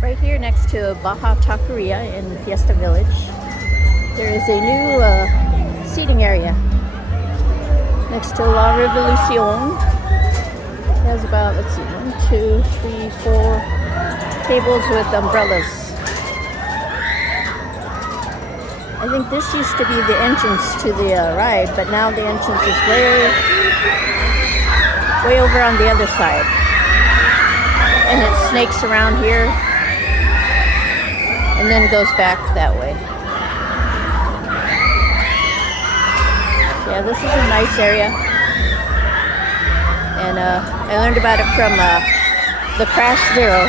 Right here next to Baja Taqueria in Fiesta Village, there is a new seating area next to La Revolucion. It has about, let's see, 1, 2, 3, 4 tables with umbrellas. I think this used to be the entrance to the ride, but now the entrance is way over on the other side. And it snakes around here and then goes back that way. Yeah, this is a nice area. And I learned about it from the Crash Zero.